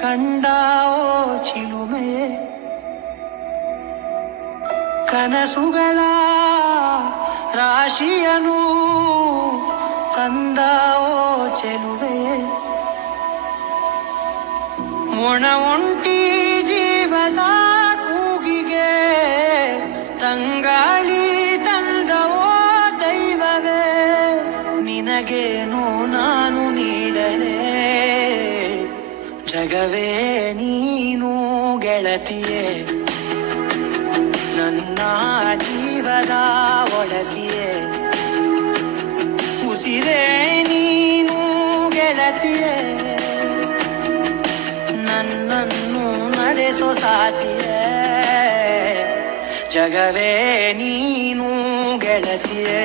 ಕಂಡಾವೋ ಚಿಲುಮೆಯೇ ಕನಸುಗಳ ರಾಶಿಯನು ತಂದಾವೋ ಚೆಲುವೆಯೇ ಮೊಣ ಒಂಟಿ ಜೀವದ ಕೂಗಿಗೆ ತಂಗಾಳಿ ತಂದವೋ ದೈವವೇ ನಿನಗೇನು ನಾನು ನೀಡಲೇ ಜಗವೇ ನೀನು ಗೆಳತಿಯೇ ನನ್ನ ಜೀವದ ಒಡತಿಯೇ ಉಸಿರೇ ನೀನು ಗೆಳತಿಯೇ ನನ್ನನ್ನು ನಡೆಸೋ ಸಾತಿಯೇ ಜಗವೇ ನೀನು ಗೆಳತಿಯೇ